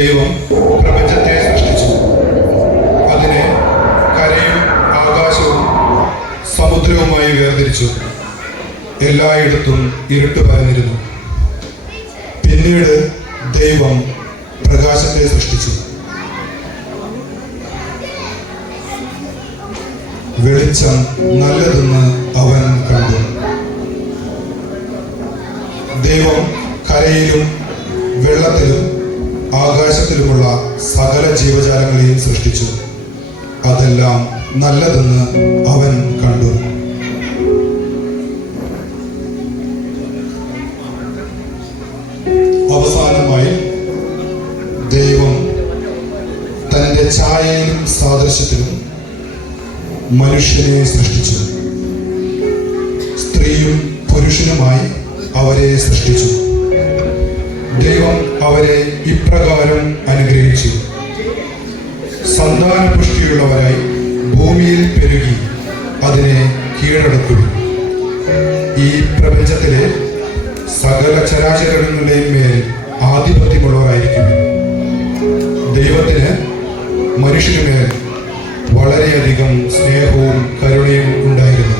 ദൈവം പ്രപഞ്ചത്തെ സൃഷ്ടിച്ചു. അതിനെ കരയും ആകാശവും സമുദ്രവുമായി വേർതിരിച്ചു. എല്ലായിടത്തും ഇരുട്ട് പരന്നിരുന്നു. പിന്നീട് ദൈവം പ്രകാശത്തെ സൃഷ്ടിച്ചു. വെളിച്ചം നല്ലതെന്ന് അവൻ കണ്ടു. ദൈവം കരയിലും വെള്ളത്തിലും ആകാശത്തിലുമുള്ള സകല ജീവജാലങ്ങളെയും സൃഷ്ടിച്ചു. അതെല്ലാം നല്ലതെന്ന് അവൻ കണ്ടു. അവസാനമായി ദൈവം തൻ്റെ ഛായയിലും സാദൃശ്യത്തിലും മനുഷ്യനെ സൃഷ്ടിച്ചു. സ്ത്രീയും പുരുഷനുമായി അവരെ സൃഷ്ടിച്ചു. ദൈവം അവരെ ഇപ്രകാരം അനുഗ്രഹിച്ചു: സന്താനപുഷ്ടിയുള്ളവരായി ഭൂമിയിൽ പെരുകി അതിനെ കീഴടക്കുക. ഈ പ്രപഞ്ചത്തിലെ സകല ചരാചരങ്ങളുടെയും മേൽ ആധിപത്യമുള്ളവരായിരിക്കും. ദൈവത്തിന് മനുഷ്യനുമേൽ വളരെയധികം സ്നേഹവും കരുണയും ഉണ്ടായിരുന്നു.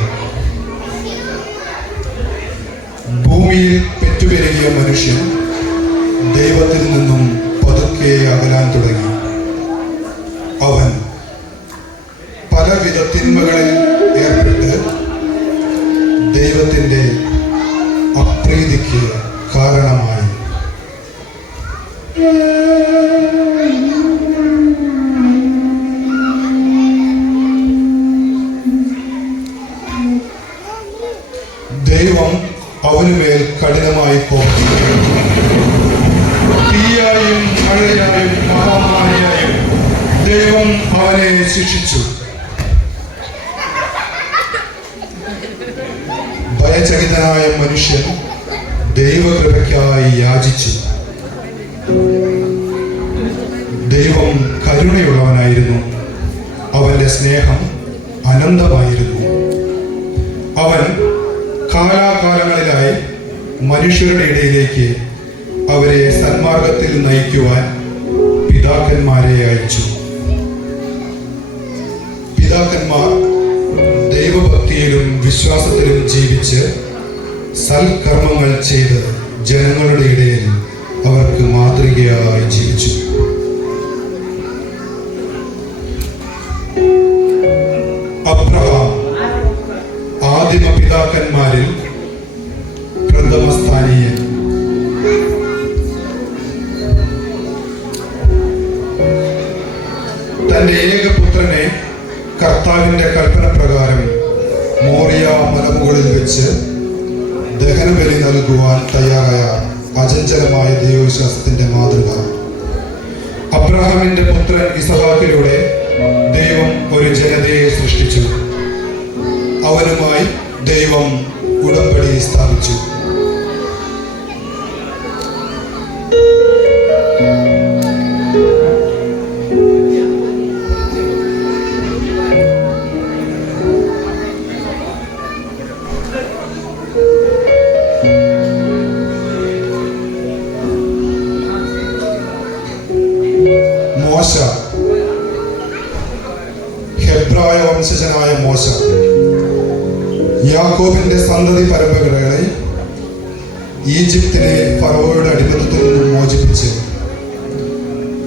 ഭൂമിയിൽ പെറ്റുപെരുകിയ മനുഷ്യൻ ദൈവത്തിൽ നിന്നും പതുക്കെ അകലാൻ തുടങ്ങി. അവൻ പലവിധ തിന്മകളിൽ ഏർപ്പെട്ട് ദൈവത്തിൻ്റെ അപ്രീതിക്ക് കാരണമായി. ദൈവം അവനുമേൽ കഠിനമായി കോപിച്ചു. തീയായും മഴയായും മഹാമാരിയായും ദൈവം അവനെ ശിക്ഷിച്ചു. ഭയചകിതനായ മനുഷ്യൻ ദൈവകൃപയ്ക്കായി യാചിച്ചു. ദൈവം കരുണയുള്ളവനായിരുന്നു. അവന്റെ സ്നേഹം അനന്തമായിരുന്നു. അവൻ കാലാകാലങ്ങളിലായി മനുഷ്യരുടെ ഇടയിലേക്ക് അവരെ സന്മാർഗത്തിൽ നയിക്കുവാൻ പിതാക്കന്മാരെ അയച്ചു. പിതാക്കന്മാർ ദൈവഭക്തിയിലും വിശ്വാസത്തിലും ജീവിച്ച് സൽക്കർമ്മങ്ങൾ ചെയ്ത് ജനങ്ങളുടെ ഇടയിൽ അവർക്ക് മാതൃകയായി ജീവിച്ചു. അബ്രഹാം ആദിമ പിതാക്കന്മാരിൽ പ്രഥമസ്ഥാനീയൻ. തന്റെ ഏകപുത്രനെ കർത്താവിന്റെ കൽപ്പന പ്രകാരം മോറിയ മലമുകളിൽ വെച്ച് ദഹനബലി നൽകുവാൻ തയ്യാറായ അചഞ്ചലമായ ദൈവവിശ്വാസത്തിന്റെ മാതൃക. അബ്രഹാമിന്റെ പുത്രൻ ഇസഹാക്കിലൂടെ ദൈവം ഒരു ജനതയെ സൃഷ്ടിച്ചു. അവനുമായി ദൈവം ഉടമ്പടി സ്ഥാപിച്ചു. മോശ, ഹെബ്രായ വംശജനായ മോശ യാക്കോബിന്റെ സന്തതി പരമ്പരകളെ ഈജിപ്തിലെ ഫറവോയുടെ അടിമത്തത്തിൽ നിന്നും മോചിപ്പിച്ച്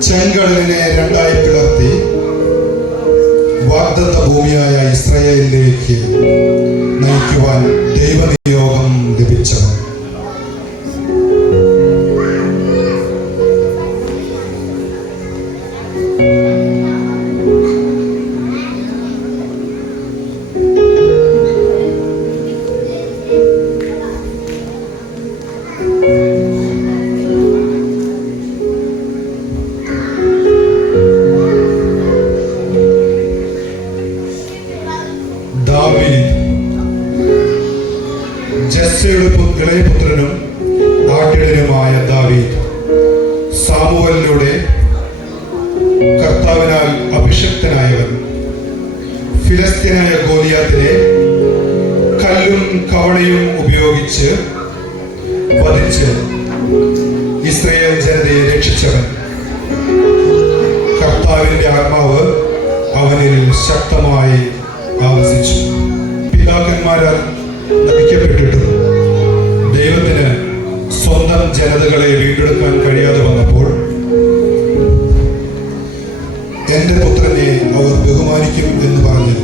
ചെങ്കടലിനെ രണ്ടായി പിളർത്തി വാഗ്ദത്ത ഭൂമിയായ ഇസ്രായേലിലേക്ക് നയിക്കുവാൻ ദൈവനിയോഗം ലഭിച്ചവൻ. ജസ്സയുടെ ഇളയപുത്രനും ആട്ടിടനുമായ ദാവീദ് സാമുവേലിലൂടെ കർത്താവിനാൽ അഭിഷിക്തനായവൻ ഫിലിസ്ത്യനായ ഗോലിയാത്തിനെ കല്ലും കവണയും ഉപയോഗിച്ച് വധിച്ച് ഇസ്രായേൽ ജനതയെ രക്ഷിച്ചവൻ. കർത്താവിന്റെ ആത്മാവ് അവനിൽ ശക്തമായി ആവസിച്ചു. പിതാക്കന്മാരാൽ നയിക്കപ്പെട്ടിട്ടും ദൈവത്തിന് സ്വന്തം ജനതകളെ വീണ്ടെടുക്കാൻ കഴിയാതെ വന്നപ്പോൾ എന്റെ പുത്രനെ അവർ ബഹുമാനിക്കും എന്ന് പറഞ്ഞ്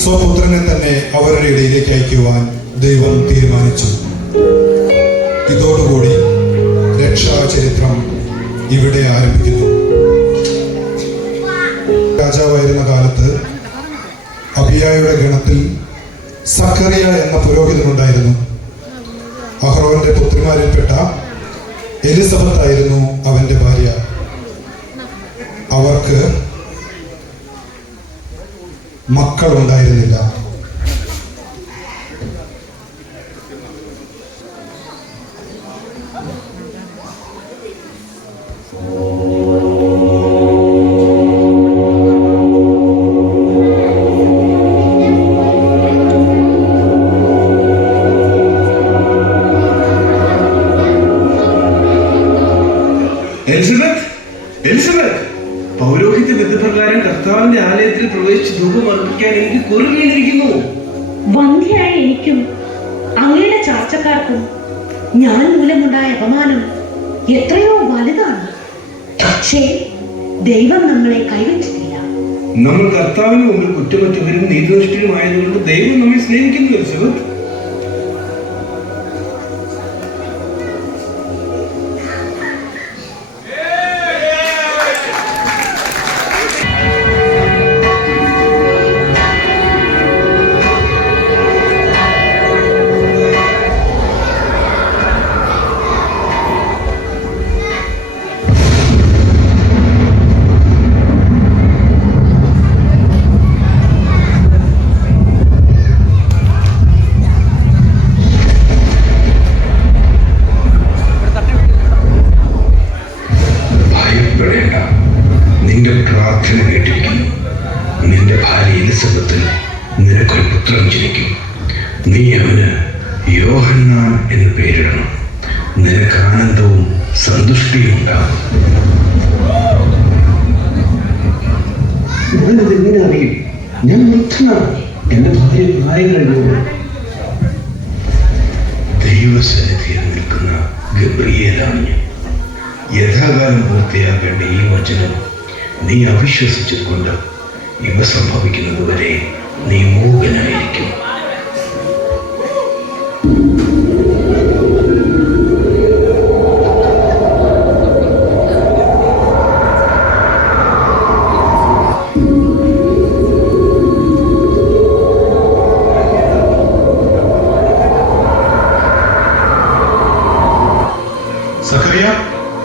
സ്വപുത്രനെ തന്നെ അവരുടെ ഇടയിലേക്ക് അയക്കുവാൻ ദൈവം തീരുമാനിച്ചു. ഇതോടുകൂടി രക്ഷാചരിത്രം ഇവിടെ ആരംഭിക്കുന്നു. രാജാവായിരുന്ന കാലത്ത് അബിയായുടെ ഗണത്തിൽ സക്കറിയ എന്ന പുരോഹിതനുണ്ടായിരുന്നു. അഹ്റോന്റെ പുത്രിമാരിൽപ്പെട്ട എലിസബത്ത് ആയിരുന്നു അവന്റെ ഭാര്യ. അവർക്ക് മക്കളുണ്ടായിരുന്നില്ല. പൗരോഹിത്യ ബന്ധപ്രകാരം കർത്താവിന്റെ ആലയത്തിൽ പ്രവേശിച്ച് ധൂപം അർപ്പിക്കാൻ എനിക്ക് കുറുകിയിരിക്കുന്നു. വന്ധ്യയായ എനിക്കും അങ്ങയുടെ ചാർച്ചക്കാർക്കും ഞാൻ മൂലമുണ്ടായ അപമാനം എത്രയോ വലുതാണ്. പക്ഷേ ദൈവം നമ്മളെ കൈവച്ചിട്ടില്ല. നമ്മൾ കർത്താവിന് മുമ്പിൽ കുറ്റമറ്റവരും നീതിനിഷ്ഠരുമായതുകൊണ്ട് ദൈവം നമ്മെ സ്നേഹിക്കുന്നു. എലിസബത്ത്, നിന്റെ പ്രാർത്ഥന കേട്ടിരിക്കുന്നു. നിന്റെ ഭാര്യ എലിസബത്ത് നിനക്കൊരു പുത്രൻ ജനിക്കും. നീ അവന് യോഹന്നാൻ എന്ന് പേരിടണം. നിനക്ക് ആനന്ദവും സന്തുഷ്ടിയും ഉണ്ടാകും. ഞാനത് എങ്ങനെ അറിയും? ഞാൻ വൃദ്ധനാണ്. എന്റെ ഭാര്യ പ്രായങ്ങളുള്ളൂ. ദൈവസന്നിധിയിൽ നിൽക്കുന്ന ഗബ്രിയേലാണ് ഞാൻ. യഥാകാലം പൂർത്തിയാക്കേണ്ട ഈ വചനം നീ അവിശ്വസിച്ചതുകൊണ്ട് ഇവ സംഭവിക്കുന്നതുവരെ നീ മൂകനായിരിക്കും.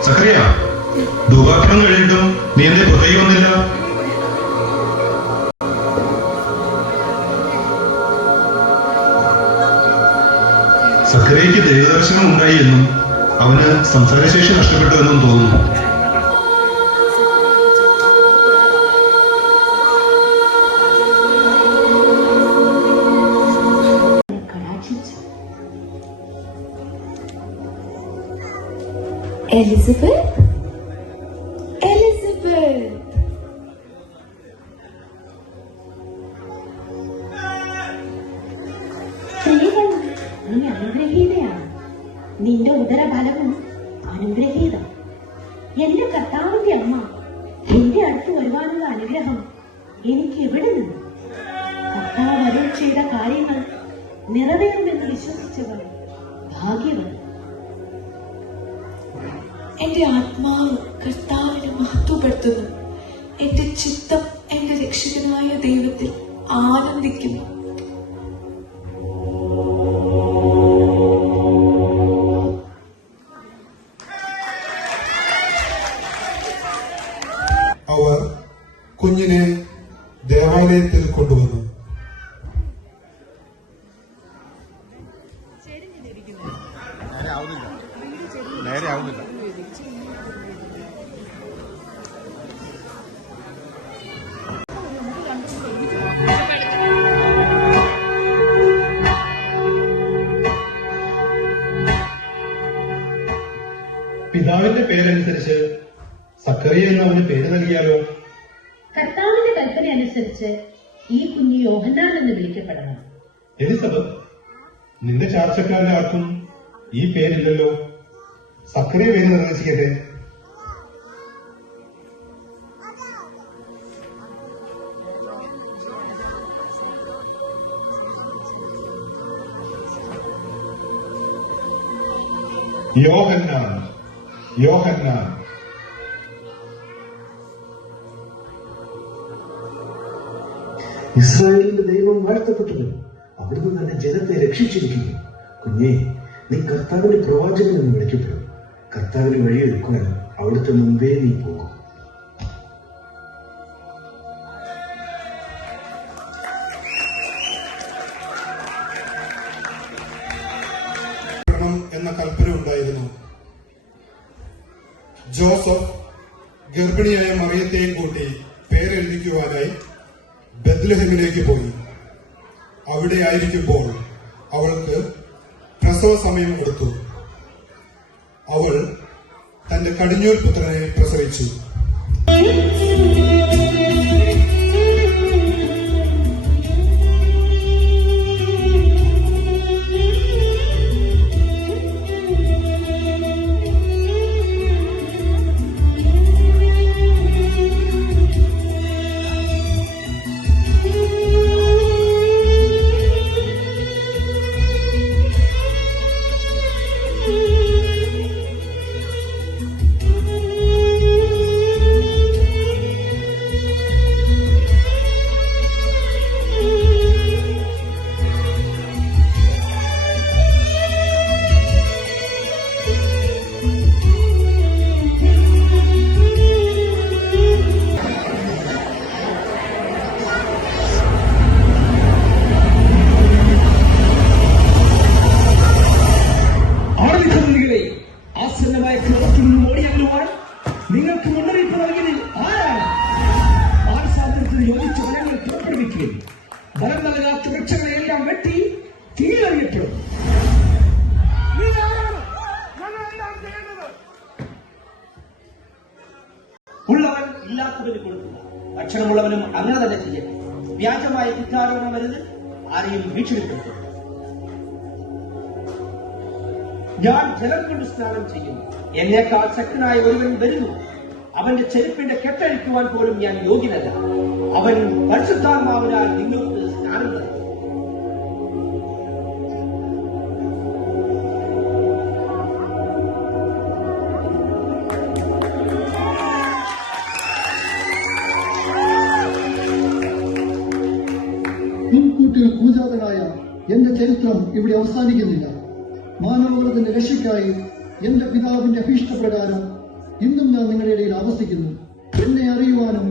സക്കറിയ, ധൂപാർപ്പണം കഴിഞ്ഞിട്ടും നീ എന്റെ പുറകെ വന്നില്ല? സക്കറിയയ്ക്ക് ദൈവദർശനം ഉണ്ടായി എന്നും അവന് സംസാരശേഷി നഷ്ടപ്പെട്ടു എന്നും തോന്നുന്നു. എലിസബത്ത്, എലിസബത്ത്, നീ അനുഗ്രഹീതയാണ്. നിന്റെ ഉദരഫലവും അനുഗ്രഹീതം. എന്റെ കർത്താവിന്റെ അമ്മ എന്റെ അടുത്ത് വരുവാനുള്ള അനുഗ്രഹം എനിക്ക് എവിടെ നിന്ന്? കർത്താവ് അരുൾ ചെയ്ത കാര്യങ്ങൾ നിറവേറുമെന്ന് വിശ്വസിച്ചവർ ഭാഗ്യവൻ. എന്റെ ആത്മാവ് കർത്താവിനെ മഹത്വപ്പെടുത്തുന്നു. എന്റെ ചിത്തം എന്റെ രക്ഷകനായ ദൈവത്തിൽ ആനന്ദിക്കുന്നു. അവർ കുഞ്ഞിനെ ദേവാലയത്തിൽ കൊണ്ടുവന്നു. നേരെ ആവുന്നില്ല. പിതാവിന്റെ പേരനുസരിച്ച് സക്കറിയ എന്ന് അവന് പേര് നൽകിയാലോ? കർത്താവിന്റെ കൽപ്പന അനുസരിച്ച് ഈ കുഞ്ഞ് യോഹന്നാൻ എന്ന് വിളിക്കപ്പെടണം. എലിസബത്ത്, നിന്റെ ചാർച്ചക്കാരുടെ ആർക്കും ഈ പേരില്ലല്ലോ. സക്കറിയ പേര് നിർദ്ദേശിക്കട്ടെ. യോഹന്നാൻ. യോഹന്നാൻ. ഇസ്രായേലിന്റെ ദൈവം വാഴ്ത്തപ്പെട്ടവൻ, അവിടുന്ന് തന്നെ ജനത്തെ രക്ഷിച്ചിരിക്കുന്നു. കുഞ്ഞേ, നീ കർത്താവിന്റെ പ്രവാചകൻ എന്ന് വിളിക്കപ്പെടും. കർത്താവിന് വഴിയൊരുക്കാൻ അവിടുത്തെ മുമ്പേ നീ പോകും. എന്ന കൽപ്പന ഉണ്ടായിരുന്നു. ജോസഫ് ഗർഭിണിയായ മറിയത്തെയും കൂട്ടി പേരെഴുതിക്കുവാനായി ബെത്ലഹേമിലേക്ക് പോയി. അവിടെ ആയിരിക്കുമ്പോൾ അവൾക്ക് പ്രസവ സമയം കൊടുത്തു. അവൾ തന്റെ കടിഞ്ഞൂൽ പുത്രനെ പ്രസവിച്ചു. ആസന്നമായ ക്രോധത്തിൽ നിന്നും ഓടിയല്ലുവാൻ നിങ്ങൾക്ക് മുന്നറിയിപ്പ് നൽകിയതിൽ ആരാണ്? മാനസാന്തരത്തിന് യോജിച്ച ഫലങ്ങൾ പുറപ്പെടുവിക്കുകയും ഫലം നൽകാത്ത വൃക്ഷങ്ങളെല്ലാം വെട്ടി തീരറിയപ്പെടും. ഉള്ളവൻ ഇല്ലാത്തവന് കൊടുക്കുക, ഭക്ഷണമുള്ളവനും അങ്ങനെ തന്നെ ചെയ്യട്ടെ. വ്യാജമായ കുറ്റാരോപണം വരുന്നത് ആരെയും ഭീഷണിപ്പെടുത്തും. ഞാൻ ജലം കൊണ്ട് സ്നാനം ചെയ്യുന്നു, എന്നേക്കാൾ ശക്തനായ ഒരുവൻ വരുന്നു. അവന്റെ ചെരുപ്പിന്റെ കെട്ടഴിക്കുവാൻ പോലും ഞാൻ യോഗ്യനല്ല. അവൻ പരിശുദ്ധാത്മാവിനാൽ നിങ്ങൾക്ക് സ്നാനം നൽകും. മുൻകൂട്ടിൽ പൂജാതനായ എന്റെ ചരിത്രം ഇവിടെ അവസാനിക്കുന്നില്ല. മാനവകുലത്തിന്റെ രക്ഷയ്ക്കായി എന്റെ പിതാവിന്റെ അഭീഷ്ടപ്രകാരം ഇന്നും ഞാൻ നിങ്ങളുടെ ഇടയിൽ ആവസിക്കുന്നു. എന്നെ അറിയുവാനും